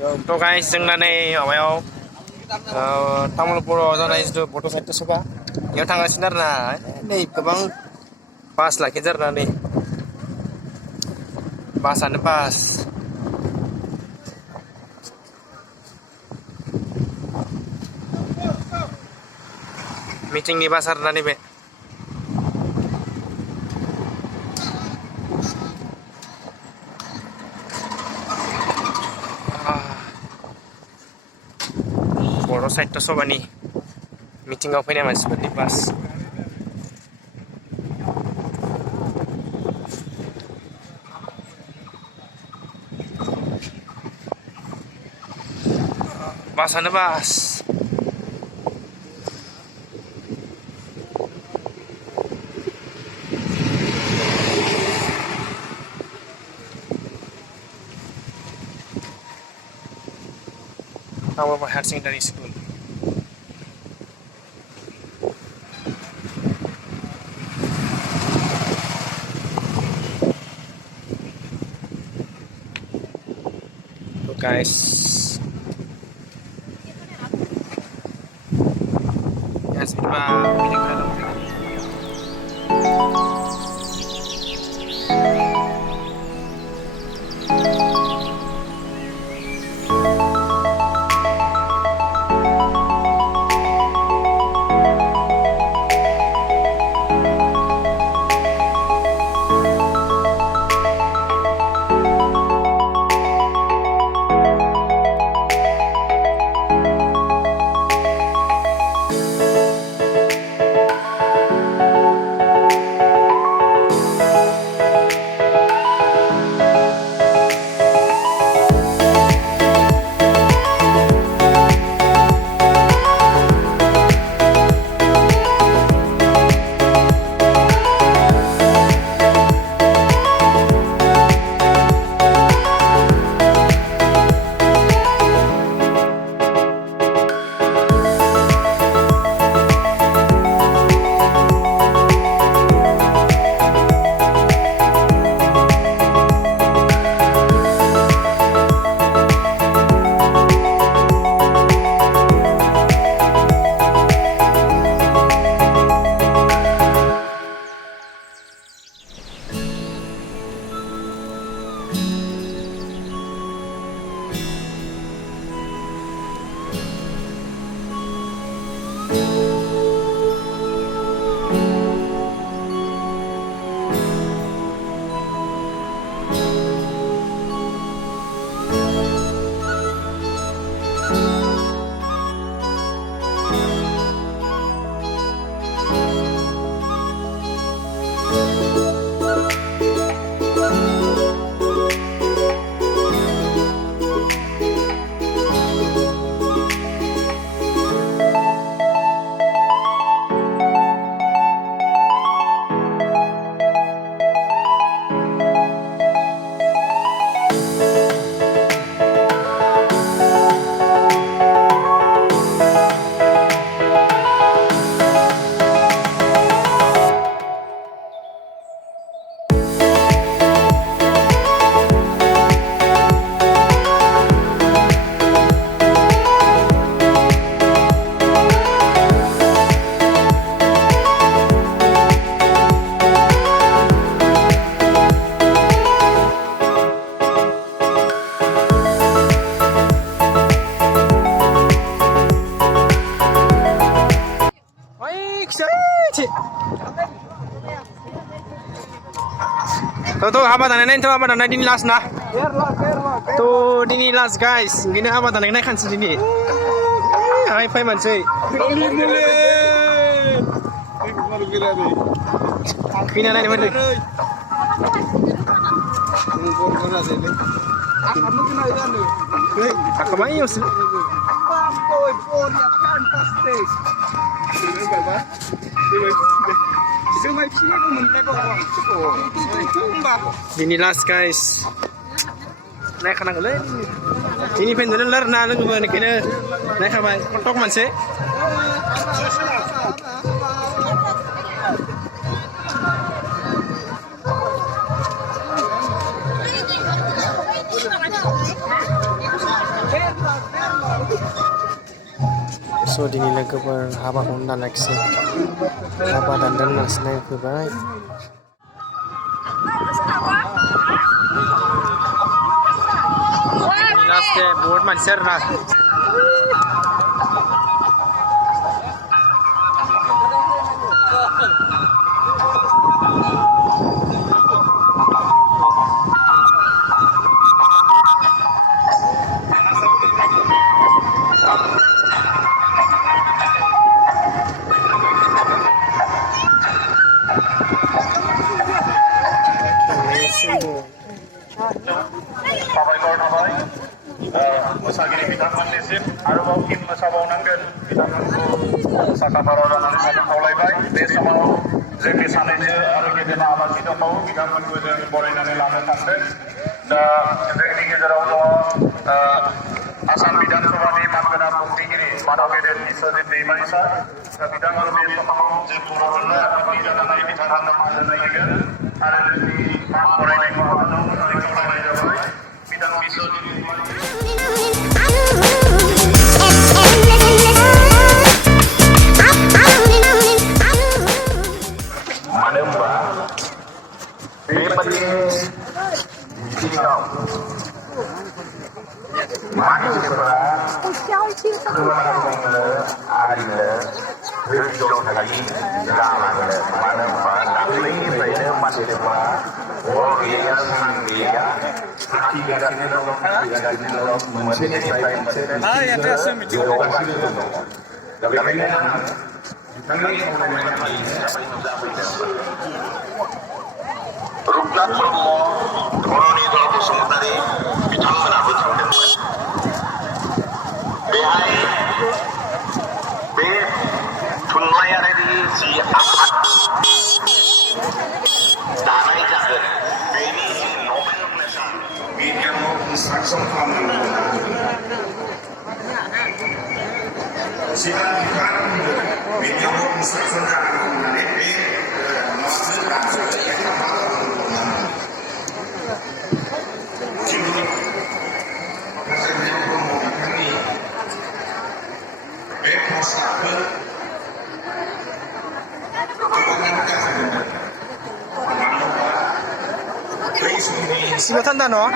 थ' गाइस जोंना नै माबायाव तामुलपुराव जानाय जिथु बड' साहित्य सभा बेयाव थांगासिनो आरोना नै गोबां बास लाखिदों आरोना नै बासानो बास मिटिंनि बास आरोना नैबे बर' साहित्य सभानि मिटिंआव फैनाय मानसिफोरनि बास बासानो बास Tamil Higher Secondary School. So guys, yes, Tuh apa tanahnya itu apa tanahnya ini last nah. Tuh ini last guys. Gini apa tanahnya kan sini. Hai pai mansai. Kini nani mana? Aku main yus. Ini last guys. Naik kana gale. Ini pengen lar na lang ba kena naik ka ba? Kotok man se. So दिनै लोगोफोर हाबाखौनो दानाखिसै हाबा दानदों होननासो नायफैबाय लास्ट दे बहुत मानसि आरोना साबायखर थाबाय मोसागिरि बिथांमोननिसिम आरोबाव फिन मोसाबावनांगोन बिथांमोनखौ साखाफाराव जानानै थानो खावलायबाय बे समाव जोंनि सानैसो आरो गेदेमा आलासि दंबावो बिथांमोनखौ जों बरायनानै लानो थांदों दा जोंनि गेजेराव दङ आसाम बिधानसभानि मानगोनां बुंथिगिरि मानव गेदेर बिश्वजित दैमारि सार दा बिथांमोन बे समाव जों बर'फोरनो आफादनि जानानै बिथांमोननो मान होनाय होगोन आरो जोंनि मान बरायनायखौ आबुं खालामनाय जाबाय बिथां बिश्वजित दैमारि मानो होनबा बेबादि बिथिङाव मानसिफोरा गोबांनो आरिनो धैर्य थायि जालाङो मानो होनबा दाख्लैनिफ्रायनो मानसिफोरा हर गैया सान गैया आखिगासिनो दं मोनसेनिफ्राय मोनसे जौगासिनो दङ दा बेखायनो आं नोंथांनि खावलायनाय बायदियै जाफैदों रुपनाथ ब्रह्म धरनीधर बसुमतारी बिथांमोनाबो थांदोंमोन बेहाय बे थुनलाइयारि जि आफाद दानाय जागोन बेनि जि नमेनक्लेचार बिगियानाव इन्सट्राकसन खालामनांगौ सिगां बिफानफोरनो बिगियानाव इन्सट्राकसन जानांगौ होननानै बे माबाखौ दानस'नाय Sino tanda no?